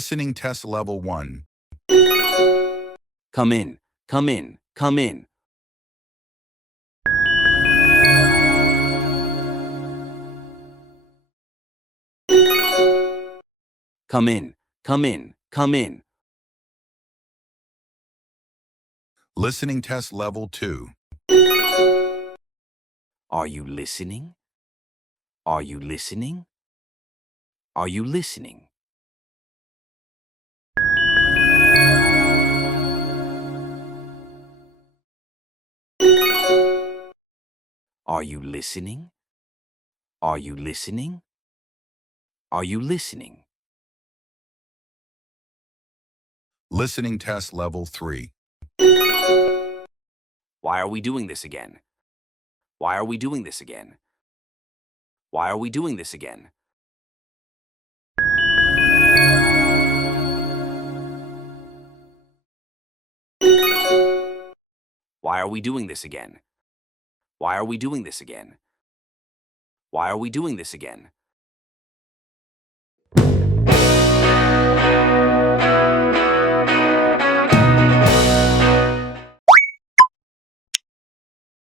Listening test level 1. Come in, come in, come in. Come in, come in, come in. Listening test level 2. Are you listening? Are you listening? Are you listening? Are you listening? Are you listening? Are you listening? Listening test level 3. Why are we doing this again? Why are we doing this again? Why are we doing this again? Why are we doing this again? Why are we doing this again? Why are we doing this again?